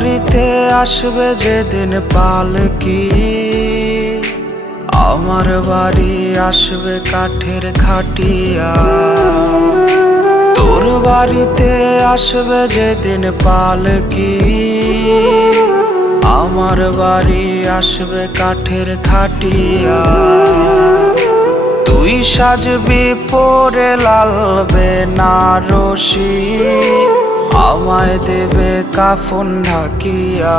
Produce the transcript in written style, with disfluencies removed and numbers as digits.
বাড়িতে আসবে যেদিন পালকি, আমার বাড়ি আসবে কাঠের খাটিয়া। তোর বাড়িতে আসবে যেদিন পালকি, আমার বাড়ি আসবে কাঠের খাটিয়া। তুই সাজবি পরে লাল বেনারসি, আমায় দেবে কাফন ঢাকিয়া।